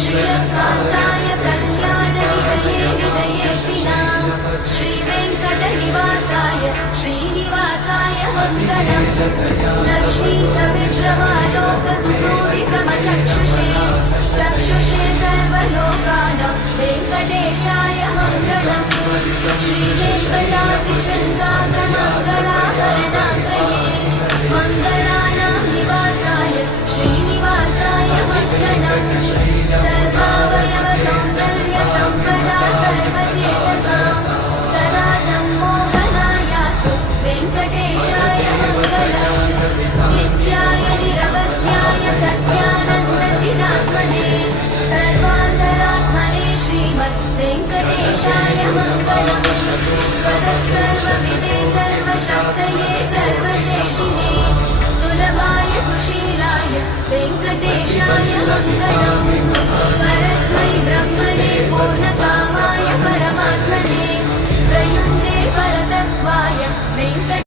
श्रीयकान्ताय कल्याणनिधये निधयेऽर्थिनां श्रीवेङ्कटनिवासाय श्रीनिवासाय मङ्गलम् लक्ष्मी सविभ्रमालोकसुभूविभ्रमचक्षुषे चक्षुषे सर्वलोकानां वेङ्कटेशाय मङ्गलम् श्रीवेङ्कटाद्रिशृङ्गाग्रमङ्गलाभरणाग्रये मङ्गलानां निवासाय श्रीनिवासाय मङ्गलम् सर्वावयवसौन्दर्यसम्पदा सर्वचेतसां सदा सम्मोहनायास्तु वेङ्कटेशाय मङ्गलम् नित्याय निरवध्याय सत्यानन्दचिदात्मने सर्वान्तरात्मने श्रीमद् वेङ्कटेशाय मङ्गलम् स्वतः सर्वविदे सर्वशक्तये सर्वशेषिणे सुलभाय सुशीलाय वेङ्कटेशाय मङ्गलम् परस्मै ब्रह्मणे पूर्णकामाय परमात्मने प्रयुञ्जे परतत्त्वाय वेङ्कट